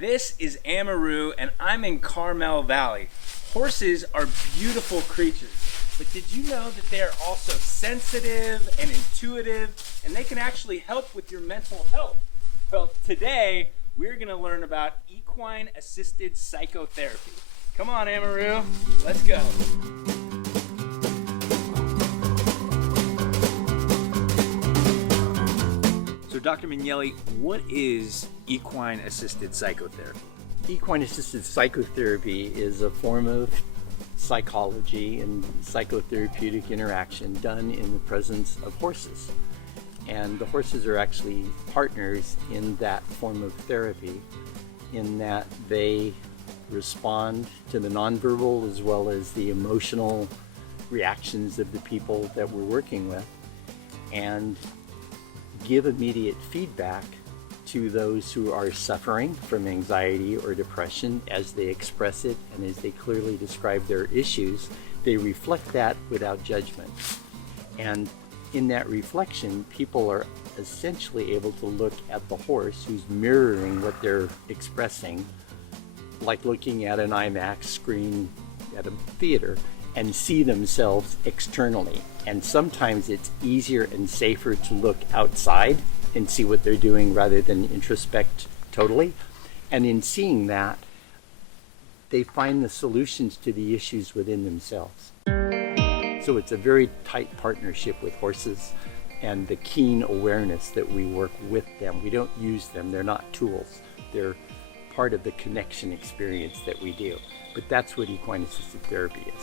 This is Amaru, and I'm in Carmel Valley. Horses are beautiful creatures, but did you know that they are also sensitive and intuitive, and they can actually help with your mental health? Well, today we're going to learn about equine-assisted psychotherapy. Come on, Amaru, let's go. So, Dr. Magnelli, what is equine-assisted psychotherapy? Equine-assisted psychotherapy is a form of psychology and psychotherapeutic interaction done in the presence of horses. And the horses are actually partners in that form of therapy, in that they respond to the nonverbal as well as the emotional reactions of the people that we're working with, and give immediate feedback to those who are suffering from anxiety or depression as they express it and as they clearly describe their issues. They reflect that without judgment. And in that reflection, people are essentially able to look at the horse who's mirroring what they're expressing, like looking at an IMAX screen at a theater, and see themselves externally. And sometimes it's easier and safer to look outside and see what they're doing rather than introspect totally. And in seeing that, they find the solutions to the issues within themselves. So it's a very tight partnership with horses and the keen awareness that we work with them. We don't use them, they're not tools. They're part of the connection experience that we do. But that's what equine-assisted therapy is.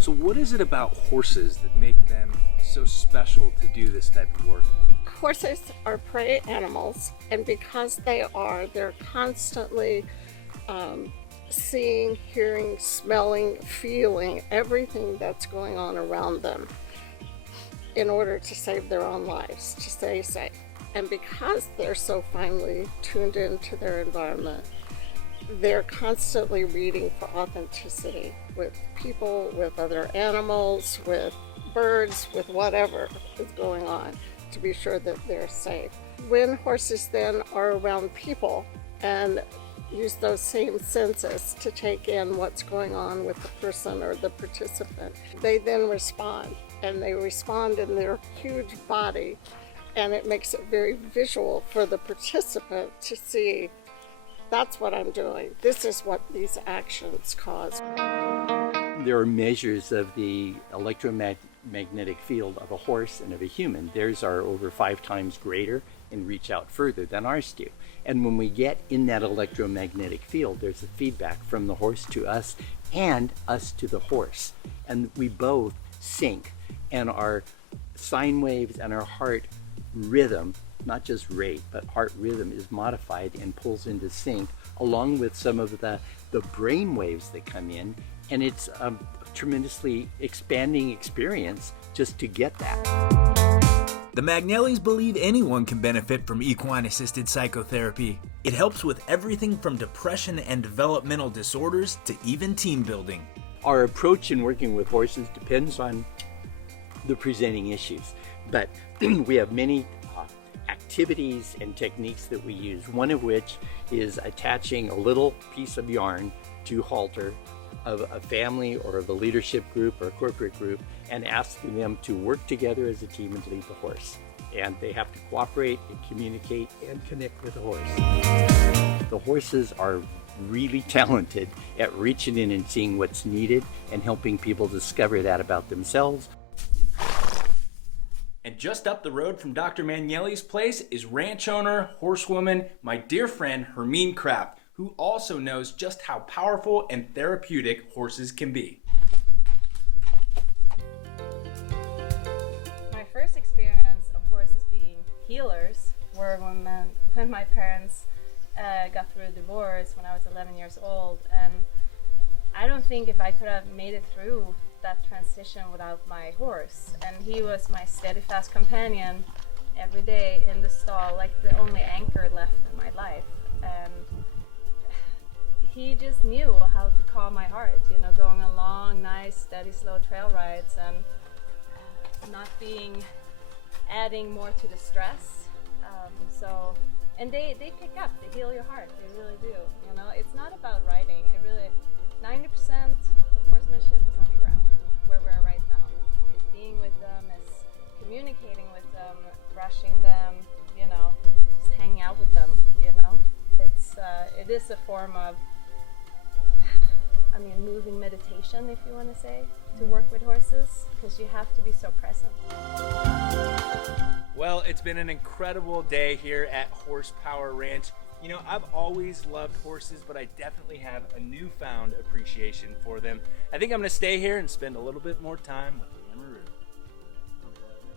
So what is it about horses that make them so special to do this type of work? Horses are prey animals, and because they are, they're constantly seeing, hearing, smelling, feeling everything that's going on around them in order to save their own lives, to stay safe. And because they're so finely tuned into their environment, they're constantly reading for authenticity with people, with other animals, with birds, with whatever is going on, to be sure that they're safe. When horses then are around people and use those same senses to take in what's going on with the person or the participant, they then respond, and they respond in their huge body, and it makes it very visual for the participant to see, that's what I'm doing. This is what these actions cause. There are measures of the electromagnetic field of a horse and of a human. Theirs are over 5 times greater and reach out further than ours do. And when we get in that electromagnetic field, there's a feedback from the horse to us and us to the horse. And we both sync, and our sine waves and our heart rhythm, not just rate, but heart rhythm, is modified and pulls into sync, along with some of the brain waves that come in. And it's a tremendously expanding experience just to get that. The Magnellis believe anyone can benefit from equine-assisted psychotherapy. It helps with everything from depression and developmental disorders to even team building. Our approach in working with horses depends on the presenting issues, but we have many activities and techniques that we use, one of which is attaching a little piece of yarn to halter of a family or of a leadership group or a corporate group, and asking them to work together as a team and lead the horse. And they have to cooperate and communicate and connect with the horse. The horses are really talented at reaching in and seeing what's needed and helping people discover that about themselves. And just up the road from Dr. Magnelli's place is ranch owner, horsewoman, my dear friend Hermine Kraft, who also knows just how powerful and therapeutic horses can be. My first experience of horses being healers were when my parents got through a divorce when I was 11 years old, and I don't think if I could have made it through that transition without my horse. And he was my steadfast companion every day in the stall, like the only anchor left in my life. And he just knew how to calm my heart, you know, going on long, nice, steady, slow trail rides, and not adding more to the stress. And they pick up, they heal your heart, they really do. You know, it's not about riding. It really, 90% of horsemanship is on the ground, where we're right now. It's being with them, it's communicating with them, brushing them, you know, just hanging out with them, you know. It is a form of, I mean, moving meditation, if you want to say, to work with horses, because you have to be so present. Well, it's been an incredible day here at Horsepower Ranch. You know, I've always loved horses, but I definitely have a newfound appreciation for them. I think I'm going to stay here and spend a little bit more time with